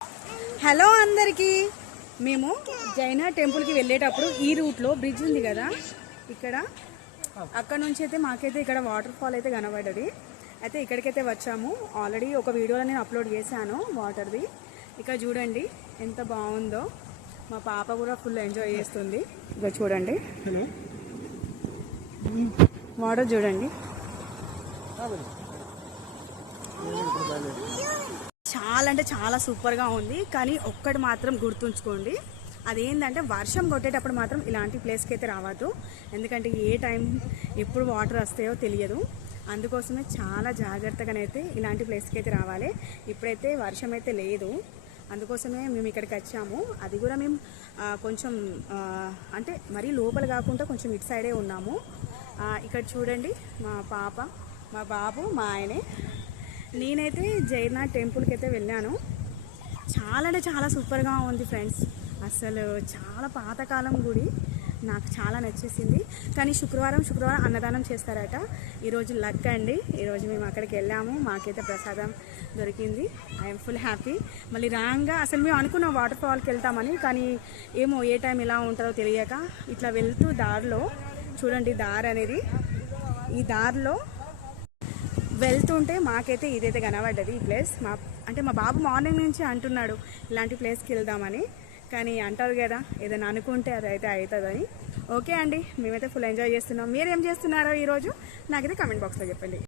Hello అందరికీ, మేము జైనా టెంపుల్కి వెళ్ళేటప్పుడు ఈ రూట్లో బ్రిడ్జ్ ఉంది కదా, ఇక్కడ అక్కడ నుంచి అయితే మాకైతే ఇక్కడ వాటర్ ఫాల్ అయితే కనబడ్డది. అయితే ఇక్కడికైతే వచ్చాము. ఆల్రెడీ ఒక వీడియోలో నేను అప్లోడ్ చేశాను వాటర్ది. ఇక్కడ చూడండి ఎంత బాగుందో. మా పాప కూడా ఫుల్ ఎంజాయ్ చేస్తుంది. ఇక్కడ చూడండి వాటర్ చూడండి, చాలా అంటే చాలా సూపర్గా ఉంది. కానీ ఒక్కటి మాత్రం గుర్తుంచుకోండి, అదేంటంటే వర్షం కొట్టేటప్పుడు మాత్రం ఇలాంటి ప్లేస్కి అయితే రావద్దు. ఎందుకంటే ఏ టైం ఎప్పుడు వాటర్ వస్తాయో తెలియదు. అందుకోసమే చాలా జాగ్రత్తగానైతే ఇలాంటి ప్లేస్కి అయితే రావాలి. ఇప్పుడైతే వర్షం అయితే లేదు, అందుకోసమే మేము ఇక్కడికి వచ్చాము. అది కూడా మేము కొంచెం అంటే మరీ లోపల కాకుండా కొంచెం ఇటు సైడే ఉన్నాము. ఇక్కడ చూడండి మా పాప, మా బాబు, మా ఆయనే. నేనైతే జైనా టెంపుల్కి అయితే వెళ్ళాను. చాలా అంటే చాలా సూపర్గా ఉంది ఫ్రెండ్స్. అసలు చాలా పాతకాలం గుడి, నాకు చాలా నచ్చేసింది. కానీ శుక్రవారం అన్నదానం చేస్తారట. ఈరోజు లక్ అండి, ఈరోజు మేము అక్కడికి వెళ్ళాము. మాకైతే ప్రసాదం దొరికింది. I'm full happy. మళ్ళీ రాంగా అసలు మేము అనుకున్నాం వాటర్ ఫాల్కి వెళ్తామని, కానీ ఏమో ఏ టైం ఎలా ఉంటుందో తెలియక ఇట్లా వెళ్తూ దారిలో చూడండి, దారి అనేది ఈ దారిలో వెళ్తుంటే మాకైతే ఇదైతే కనబడ్డది ఈ ప్లేస్. మా బాబు మార్నింగ్ నుంచి అంటున్నాడు ఇలాంటి ప్లేస్కి వెళ్దామని. కానీ అంటారు కదా, ఏదైనా అనుకుంటే అది అయితే అవుతుందని. ఓకే అండి, మేమైతే ఫుల్ ఎంజాయ్ చేస్తున్నాం. మీరేం చేస్తున్నారో ఈరోజు నాకైతే కామెంట్ బాక్స్లో చెప్పండి.